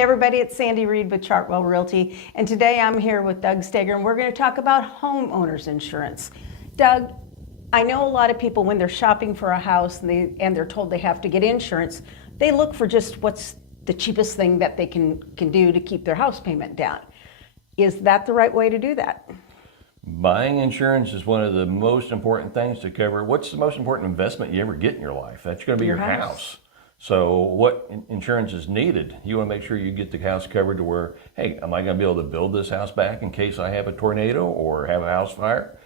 Hey everybody, it's Sandi Reed with Chartwell Realty, and today I'm here with Doug Steger, and we're going to talk about homeowners insurance. Doug, I know a lot of people when they're shopping for a house and they're told they have to get insurance, they look for just what's the cheapest thing that they can do to keep their house payment down. Is that the right way to do that? Buying insurance is one of the most important things to cover. What's the most important investment you ever get in your life? That's going to be your house. So what insurance is needed? You want to make sure you get the house covered to where, hey, am I going to be able to build this house back in case I have a tornado or have a house fire?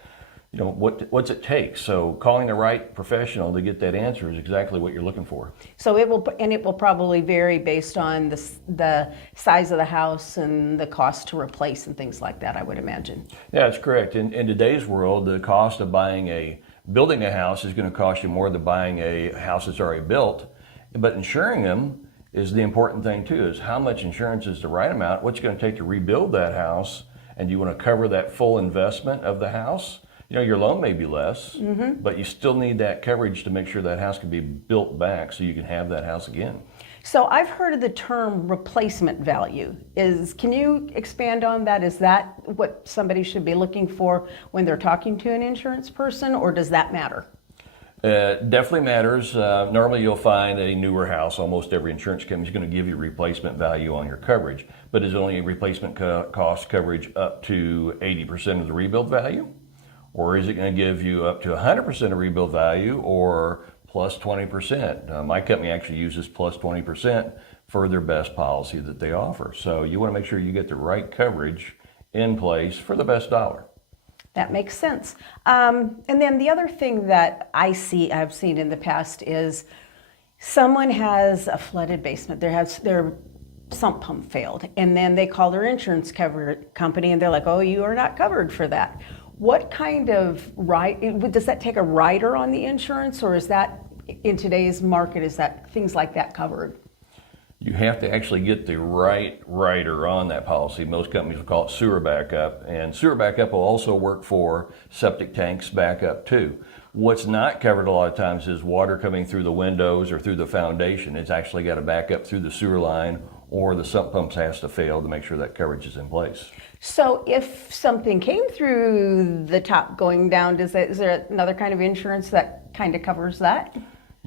You know, what's it take? So calling the right professional to get that answer is exactly what you're looking for. So it will probably vary based on the size of the house and the cost to replace and things like that, I would imagine. Yeah, that's correct. In today's world, the cost of building a house is going to cost you more than buying a house that's already built. But insuring them is the important thing too, is how much insurance is the right amount, what's it going to take to rebuild that house, and you want to cover that full investment of the house. You know, your loan may be less, but you still need that coverage to make sure that house can be built back so you can have that house again. So I've heard of the term replacement value. Can you expand on that? Is that what somebody should be looking for when they're talking to an insurance person, or does that matter? Definitely matters. Normally you'll find a newer house, almost every insurance company is going to give you replacement value on your coverage, but is only a replacement cost coverage up to 80% of the rebuild value? Or is it going to give you up to 100% of rebuild value or plus 20%? My company actually uses plus 20% for their best policy that they offer. So you want to make sure you get the right coverage in place for the best dollar. That makes sense. And then the other thing that I've seen in the past is someone has a flooded basement. Their sump pump failed, and then they call their insurance company, and they're like, "Oh, you are not covered for that." What kind of does that take a rider on the insurance, or is that in today's market, is that things like that covered? You have to actually get the right rider on that policy. Most companies will call it sewer backup, and sewer backup will also work for septic tanks backup too. What's not covered a lot of times is water coming through the windows or through the foundation. It's actually got to back up through the sewer line, or the sump pumps has to fail to make sure that coverage is in place. So if something came through the top going down, is there another kind of insurance that kind of covers that?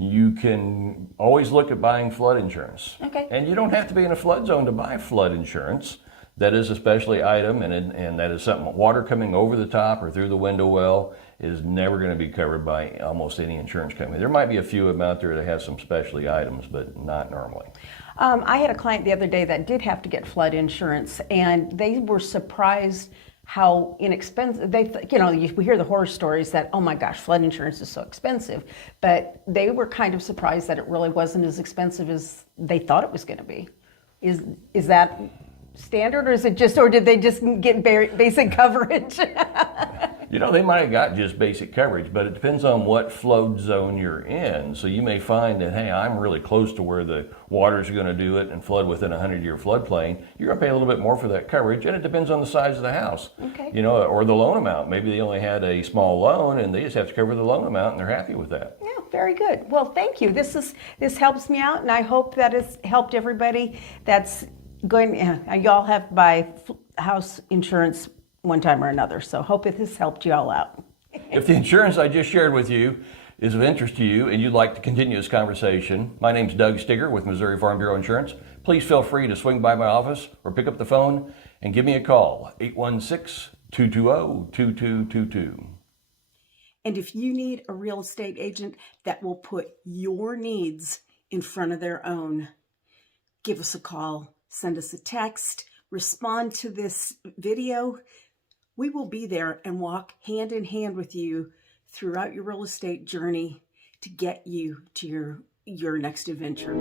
You can always look at buying flood insurance. Okay. And you don't have to be in a flood zone to buy flood insurance. That is a specialty item, and that is something, water coming over the top or through the window well is never going to be covered by almost any insurance company. There might be a few of them out there that have some specialty items, but not normally. I had a client the other day that did have to get flood insurance, and they were surprised how inexpensive we hear the horror stories that, oh my gosh, flood insurance is so expensive, but they were kind of surprised that it really wasn't as expensive as they thought it was going to be. Is that standard, or did they just get basic coverage? You know, they might have got just basic coverage, but it depends on what flood zone you're in. So you may find that, hey, I'm really close to where the water's going to do it and flood within a 100-year floodplain. You're going to pay a little bit more for that coverage, and it depends on the size of the house. Okay. You know, or the loan amount. Maybe they only had a small loan and they just have to cover the loan amount and they're happy with that. Yeah, very good. Well, thank you. This helps me out, and I hope that it's helped everybody that's going. Y'all have to buy house insurance one time or another, so hope it has helped you all out. If the insurance I just shared with you is of interest to you and you'd like to continue this conversation, my name's Doug Steger with Missouri Farm Bureau Insurance. Please feel free to swing by my office or pick up the phone and give me a call, 816-220-2222. And if you need a real estate agent that will put your needs in front of their own, give us a call, send us a text, respond to this video. We will be there and walk hand in hand with you throughout your real estate journey to get you to your next adventure.